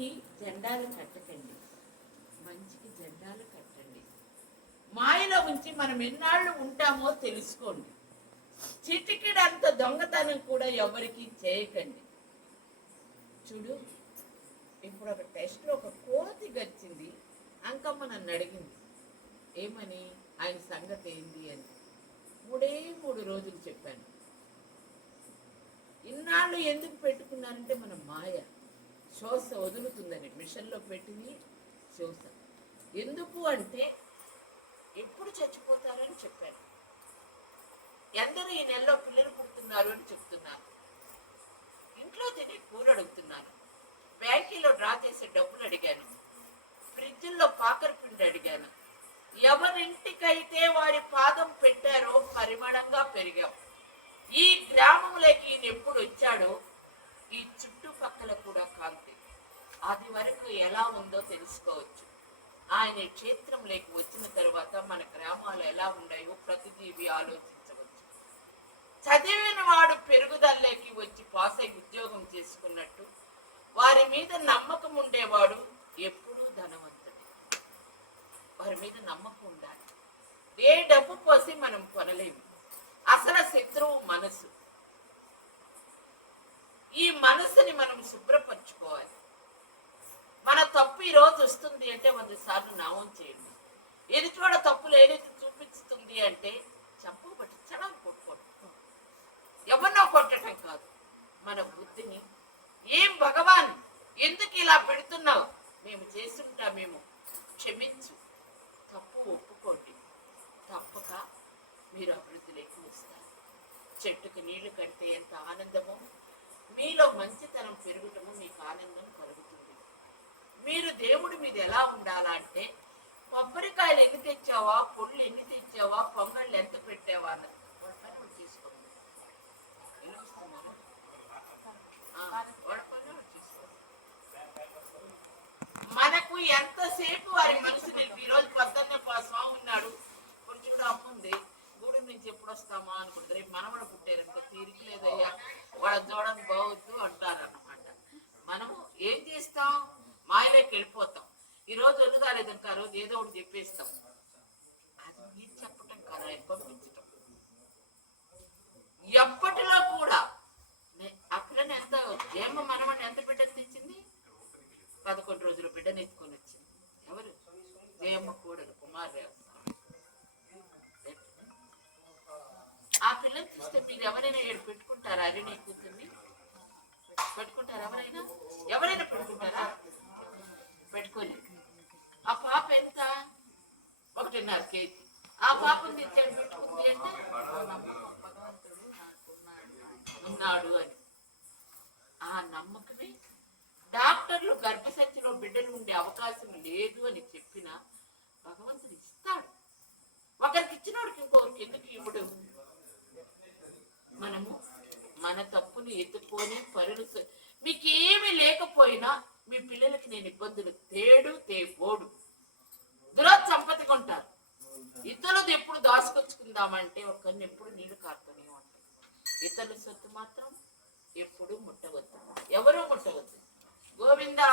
చెడుకి జెండాలు కట్టకండి, మంచికి జెండాలు కట్టండి. మాయలో ఉంచి మనం ఎన్నాళ్ళు ఉంటామో తెలుసుకోండి. చిటికిడంత దొంగతనం కూడా ఎవరికి చేయకండి. చూడు, ఇప్పుడు ఒక టెస్ట్లో ఒక కోతి గచ్చింది. అంకమ్మ నన్ను అడిగింది ఏమని, ఆయన సంగతి ఏంది అని. 3 రోజులు చెప్పాను. ఇన్నాళ్ళు ఎందుకు పెట్టుకున్నారంటే మన మాయ శ్వాస వదులుతుందని మిషన్లో పెట్టింది శ్వాస. ఎందుకు అంటే ఎప్పుడు చచ్చిపోతారని చెప్పాను. ఎందరూ ఈ నెలలో పిల్లలు పుడుతున్నారు అని చెప్తున్నారు. ఇంట్లో తినే కూర అడుగుతున్నాను. బ్యాంకీలో డ్రా చేసే డబ్బులు అడిగాను. ఫ్రిడ్జ్లో పాకర పిండి అడిగాను. ఎవరింటికైతే వారి పాదం పెట్టారో పరిమళంగా పెరిగాం. ఈ గ్రామంలోకి ఈయన ఎప్పుడు వచ్చాడో ఈ చుట్టుపక్కల కూడా కాంతి అది వరకు ఎలా ఉందో తెలుసుకోవచ్చు. ఆయన క్షేత్రంలోకి వచ్చిన తర్వాత మన గ్రామాలు ఎలా ఉన్నాయో ప్రతిజీవి ఆలోచించవచ్చు. చదివిన వాడు పెరుగుదలలోకి వచ్చి పాస్ అయి ఉద్యోగం చేసుకున్నట్టు వారి మీద నమ్మకం ఉండేవాడు ఎప్పుడూ ధనవంతుడు. వారి మీద నమ్మకం ఉండాలి. ఏ డబ్బు పోసి మనం కొనలేము. అసలు శత్రువు మనసు. ఈ మనసుని మనం శుభ్రపరచుకోవాలి. మన తప్పు ఈ రోజు వస్తుంది అంటే 100 సార్లు నామం చేయండి. ఎదుటివాడ తప్పులు ఏదైతే చూపిస్తుంది అంటే చంప పట్టించడం కొట్టుకోవడం. ఎవరినో కొట్టడం కాదు, మన బుద్ధిని. ఏం భగవాన్ ఎందుకు ఇలా పెడుతున్నావు, మేము చేస్తుంటామేమో, క్షమించు, తప్పు ఒప్పుకోండి. తప్పక మీరు అభివృద్ధిలోకి వస్తారు. చెట్టుకు నీళ్లు కడితే ఎంత ఆనందమో మీలో మంచితనం పెరుగుటము మీకు ఆనందం కలుగుతుంది. మీరు దేవుడి మీద ఎలా ఉండాలా అంటే కొబ్బరికాయలు ఎన్ని తెచ్చావా, పొళ్ళు ఎన్ని తెచ్చావా, పొంగళ్ళు ఎంత పెట్టావా అన్నది తీసుకోండి. మనకు ఎంతసేపు వారి మనసు నిలిపి. ఈరోజు పొద్దున్నే స్వామి ఉన్నాడు, ఇప్పుడు చూడ అమ్ముంది, గూడెం నుంచి ఎప్పుడు వస్తామా అనుకుంటారు. రేపు మనవడ పుట్టారనుకో, తీరిక లేదయ్యా వాళ్ళ చూడని బాగుతూ అంటారు అన్నమాట. మనము ఏం చేస్తాం, మాయలోకి వెళ్ళిపోతాం. ఈరోజు ఒళ్ళుగా లేదనుకో, ఆ రోజు ఏదో ఒకటి చెప్పేస్తాం. అది మీరు చెప్పటం కదా, పంపించటం. ఎప్పటిలో కూడా ఆ పిల్లని ఎంత ఏమో మనవాడిని ఎంత బిడ్డకు తెచ్చింది, 11 రోజుల బిడ్డను ఎత్తుకొని వచ్చింది. ఎవరు? జయమ్మ కూడలు కుమారరావు. ఆ పిల్లని చూస్తే మీరు ఎవరైనా ఏడు పెట్టుకుంటారా? అరిని కూర్చుంది పెట్టుకుంటారా? ఎవరైనా పెట్టుకుంటారా? పెట్టుకోలేదు. ఆ పాప ఎంత? 1.5 కేజీ. ఆ పాపను తెచ్చాడు పెట్టుకుంది అంటే ఉన్నాడు అని. ఆ నమ్మకమే. డాక్టర్లు గర్భసంచిలో బిడ్డలు ఉండే అవకాశం లేదు అని చెప్పిన భగవంతుడు ఇస్తాడు. ఒకరికి ఇచ్చినోడికి ఇంకొకరికి ఎందుకు ఇవ్వడు? మనము మన తప్పుని ఎత్తుకొని పరులు. మీకేమీ లేకపోయినా మీ పిల్లలకి నేను ఇబ్బందులు తేపోడు. దురాత్ సంపత్తి కొంటారు. ఇతరులది ఎప్పుడు దాచుకొచ్చుకుందామంటే ఒకరిని ఎప్పుడు నీళ్లు కారుతూనే ఉంటాయి. ఇతరుల సొత్తు మాత్రం ఎప్పుడు ముట్టవద్దు, ఎవరూ ముట్టవద్దు. గోవిందా.